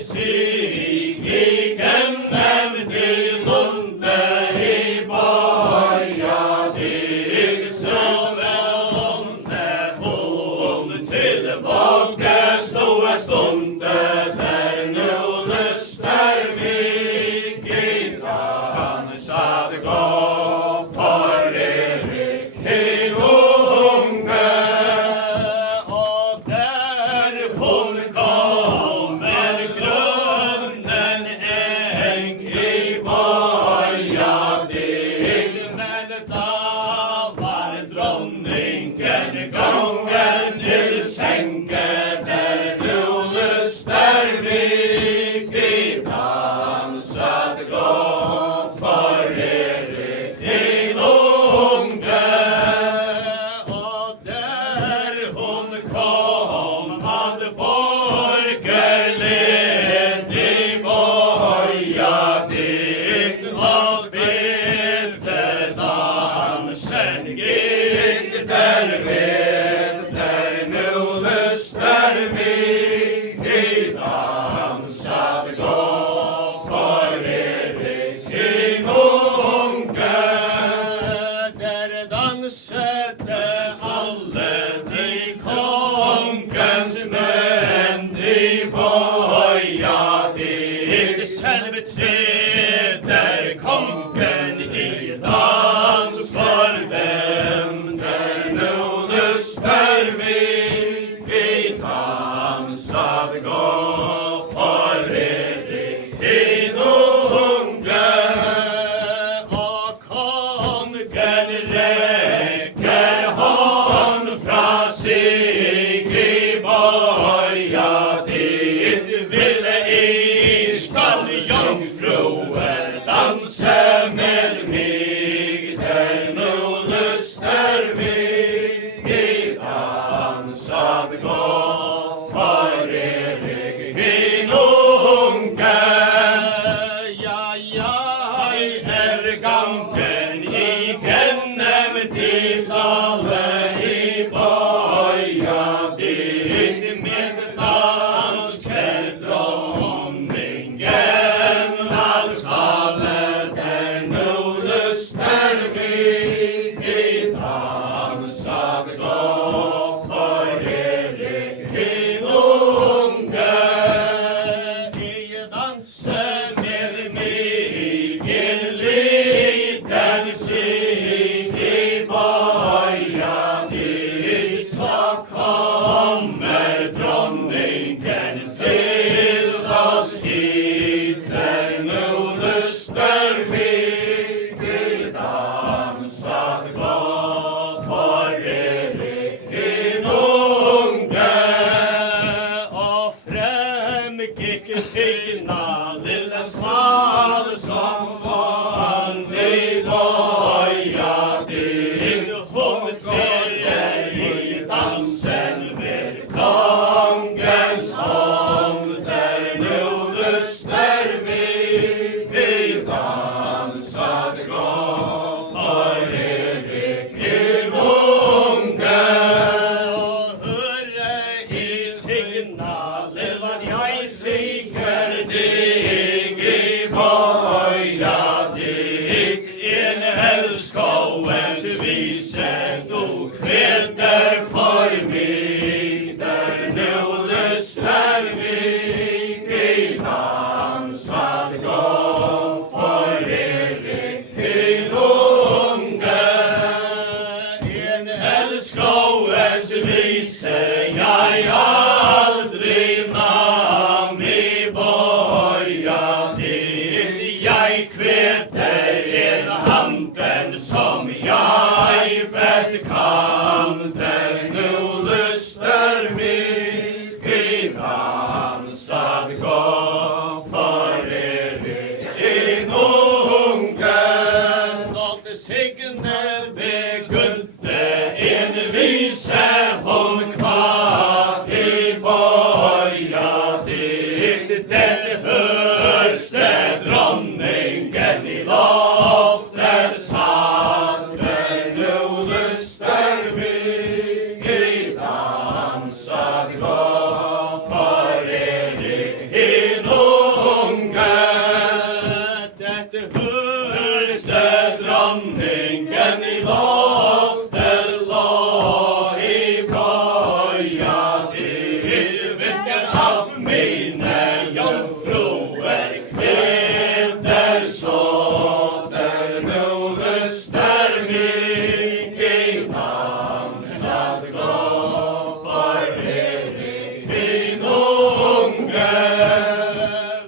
Sig i gennem de lunde i boy. Kongen rekker hånd fra sig I bøya dit. Ville iskall jomfruer danse med mig, der nu lyster mig I dansad gå. For Erik hin unge, gangen igennem dit alle I bøya dit. Med dansker dronningen alt fallet der nu lyster mig I dansad gå. For Erik hin unge, I danse med mig en liten sving I bøya dit. Så kommer dronningen til oss hit, der nu lyster mig I dansad gå. For Erik hin unge, og frem gikk signa lille smal som vanlig bøya dit. Hun trer I dansen med kongens hånd, der nu lyster mig I dansad gå. For Erik hin unge, og høre I signalet hva jeg sikker deg I bøya dit. En elskåens vise du kveter for mig, der nu lyster mig I dansad gå. For Erik hin unge, en elskåens vise jeg aldri nam I bøya dit. Jeg kveter en handen som jeg best kan, der nu lyster mig I dansad gå. For Erik hin unge, stolte signe begynte en vise hun kvad I bøya dit. Den hørte dronningen I loftet satt, der nu lyster mig I dansad gå. For Erik hin unge, dette hørte dronningen I loftet lå I bøya dit. Hvilken av mine jomfruer kveter så, der nu lyster mig I dansad gå. For Erik hin unge,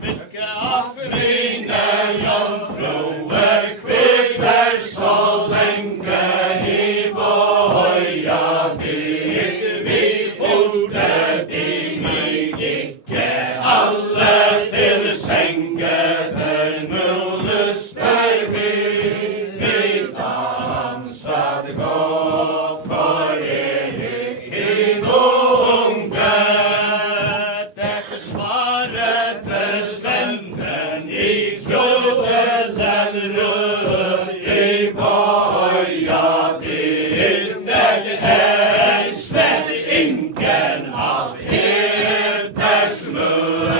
hvilke av mine jomfruer kveter så lenge I bøya dit. Vi fortet I mig ikke alle til senge, der nu lyster mig I dansad gå. For Erik hin unge, dette svaret bestemmen I kjødelen rør I bøya dit. Det slett ingen av heders mør,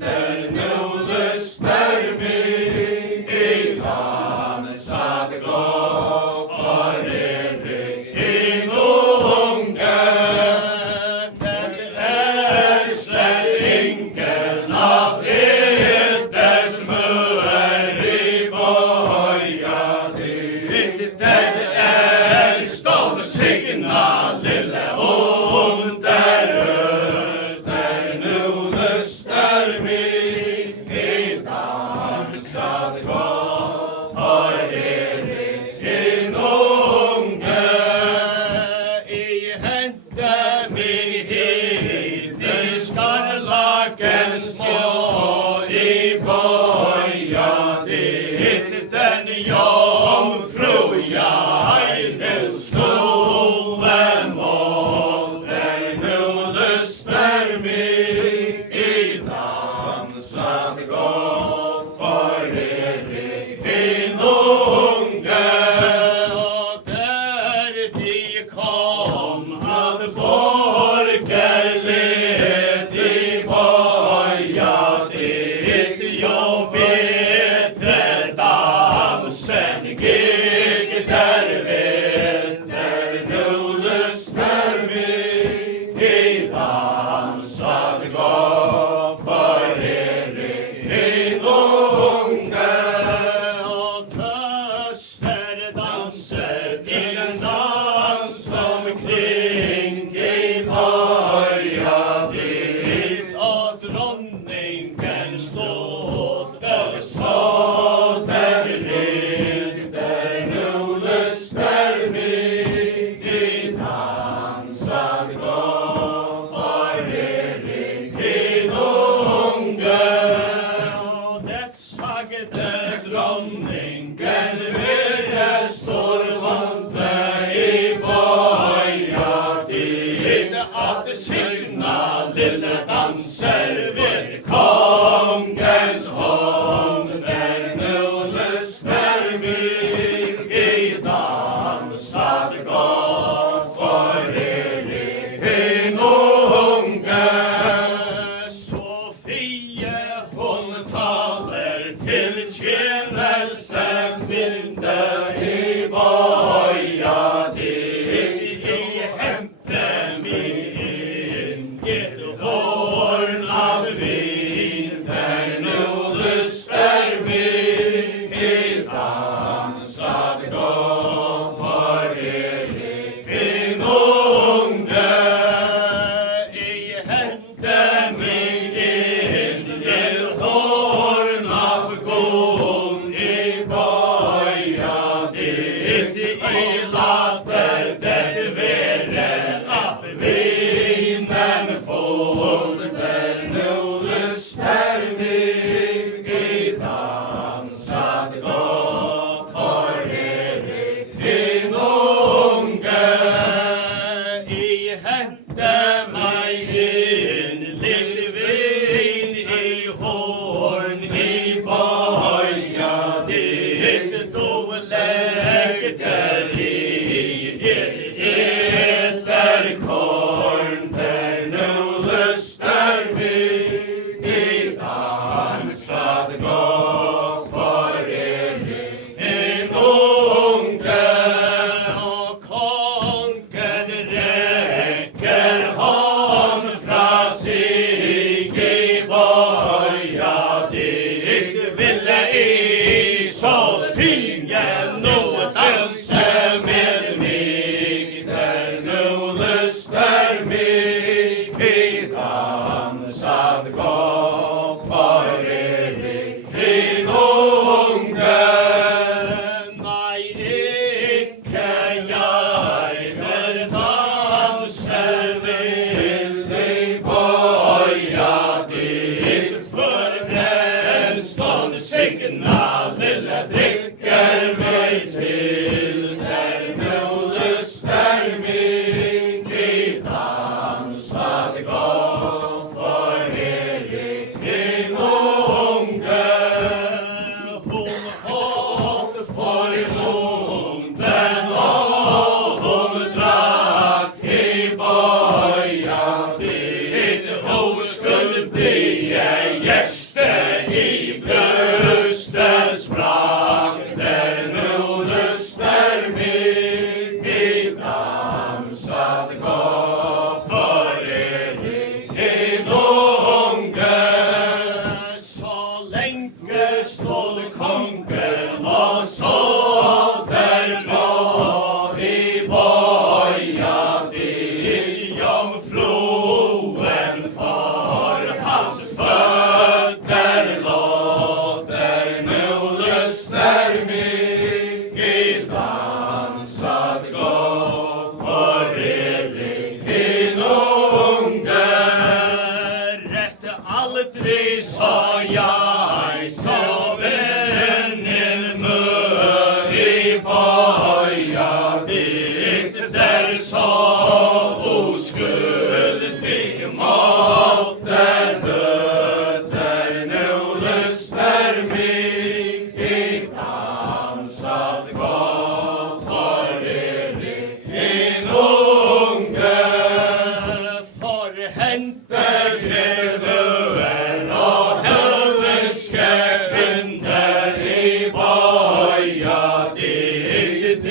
der nu lyster mig I dansad gå. For Erik hin unge, det slett ingen av heders mør I bøya dit. Det stolte signa lille under, der nu lyster mig I dansad gå. For Erik hin oi later det vere af vinen full, der nu lyster mig i dansat gå for Erik din unge. I hente meg inn litt vin i horn i boja ditt to lekter i etter korn der nu lyster mig i dansat gå for Erik din unge. Og kongen rekker hånd fra sig i boja ditt ville i så finge nå danse med mig der nu lyster mig i dansat gå for Erik din unge. Nei, ikke jeg der danse vil i boja ditt for brennstånd signa lille drikker meg til der nu lyster mig i dansat gå for Erik din unge. Hun holdt for munden og hun drakk i boja ditt oskyldige hjerte i brøstet sprak der nu lyster mig i dansat gå for Erik din unge. Så lenge stod kongen og så der lå i boja ditt jomfruen for hans føtter lå der nu lyster mig i dansat gå for Erik din unge. Rette aldri så jeg så vennen mø i boja ditt der så uskyldig måtte dø der nu lyster mig i dansat gå for Erik din unge. For hente grevøer og høveske kvinner i boja ditt i